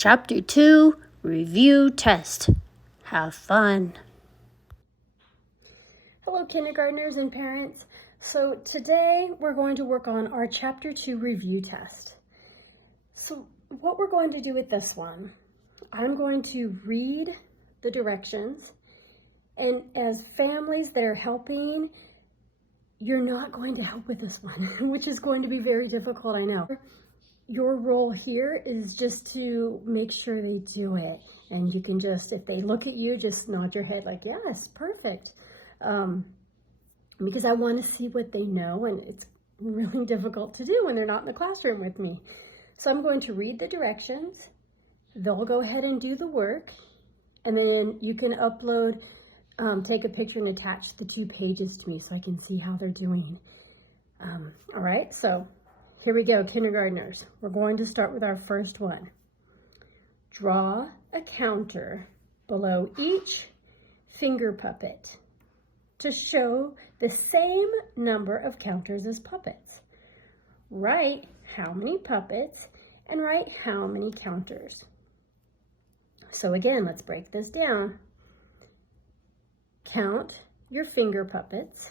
Chapter 2, Review Test. Have fun. Hello, kindergartners and parents. So today we're going to work on our Chapter 2 review test. So what we're going to do with this one, I'm going to read the directions, and as families that are helping, you're not going to help with this one, which is going to be very difficult, I know. Your role here is just to make sure they do it. And you can just, if they look at you, just nod your head like, yes, perfect. Because I want to see what they know, and it's really difficult to do when they're not in the classroom with me. So I'm going to read the directions. They'll go ahead and do the work. And then you can upload, take a picture and attach the 2 pages to me so I can see how they're doing. All right, so here we go, kindergartners. We're going to start with our first one. Draw a counter below each finger puppet to show the same number of counters as puppets. Write how many puppets and write how many counters. So again, let's break this down. Count your finger puppets.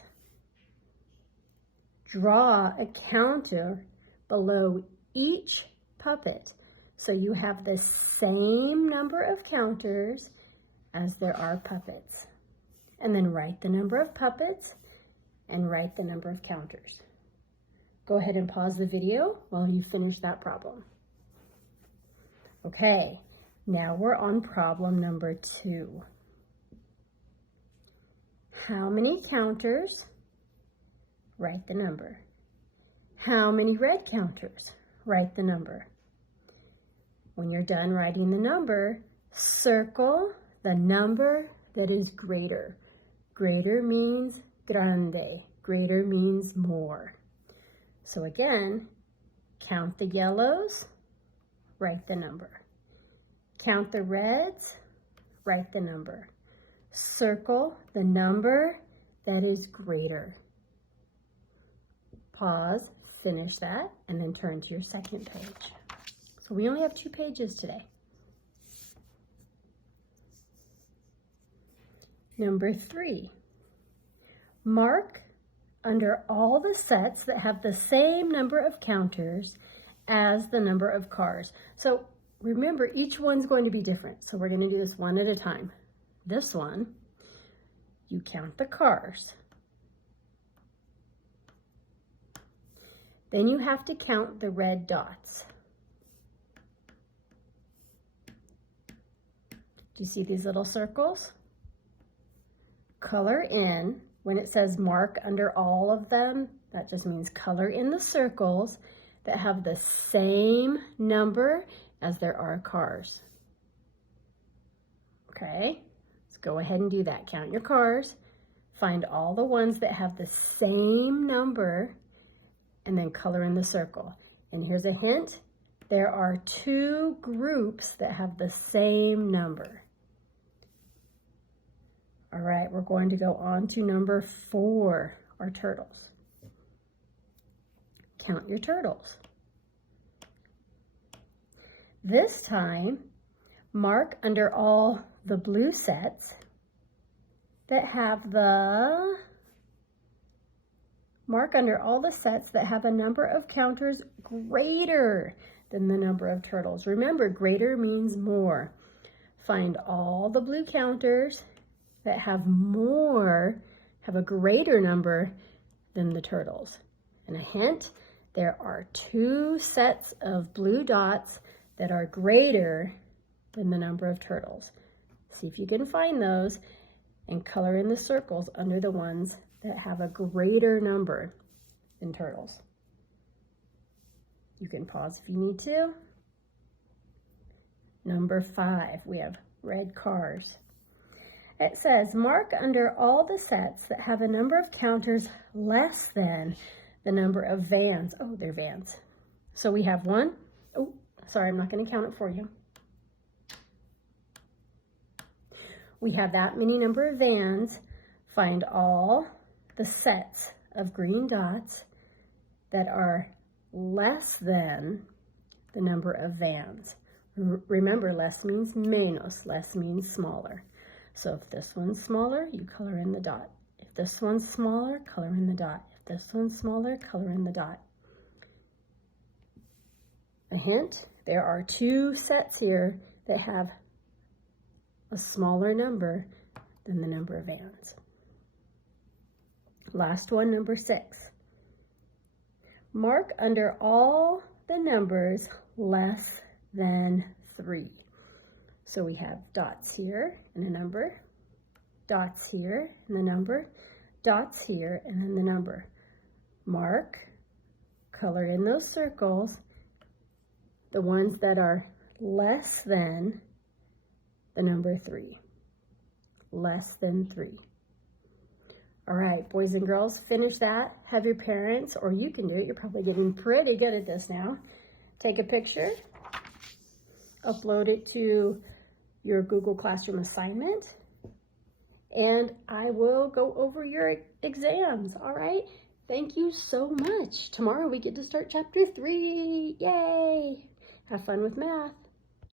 Draw a counter below each puppet so you have the same number of counters as there are puppets. And then write the number of puppets and write the number of counters. Go ahead and pause the video while you finish that problem. Okay, now we're on problem number 2. How many counters? Write the number. How many red counters? Write the number. When you're done writing the number, circle the number that is greater. Greater means grande. Greater means more. So again, count the yellows, write the number. Count the reds, write the number. Circle the number that is greater. Pause, finish that, and then turn to your second page. So we only have 2 pages today. Number 3, mark under all the sets that have the same number of counters as the number of cars. So remember, each one's going to be different. So we're going to do this one at a time. This one, you count the cars. Then you have to count the red dots. Do you see these little circles? Color in. When it says mark under all of them, that just means color in the circles that have the same number as there are cars. Okay, let's go ahead and do that. Count your cars. Find all the ones that have the same number and then color in the circle. And here's a hint. There are 2 groups that have the same number. All right, we're going to go on to number 4, our turtles. Count your turtles. This time, mark under all the blue sets that have the Mark under all the sets that have a number of counters greater than the number of turtles. Remember, greater means more. Find all the blue counters that have a greater number than the turtles. And a hint, there are 2 sets of blue dots that are greater than the number of turtles. See if you can find those and color in the circles under the ones that have a greater number than turtles. You can pause if you need to. Number 5, we have red cars. It says, mark under all the sets that have a number of counters less than the number of vans. Oh, they're vans. So we have 1. Oh, sorry, I'm not going to count it for you. We have that many number of vans. Find all the sets of green dots that are less than the number of vans. Remember, less means menos. Less means smaller. So if this one's smaller, you color in the dot. If this one's smaller, color in the dot. If this one's smaller, color in the dot. A hint, there are 2 sets here that have a smaller number than the number of ants. Last one, number 6. Mark under all the numbers less than 3. So we have dots here and a number, dots here and the number, dots here and then the number. Mark, color in those circles, the ones that are less than the number 3. Less than 3. All right, boys and girls, finish that. Have your parents, or you can do it. You're probably getting pretty good at this now. Take a picture, upload it to your Google Classroom assignment, and I will go over your exams. All right, thank you so much. Tomorrow we get to start chapter 3. Yay! Have fun with math.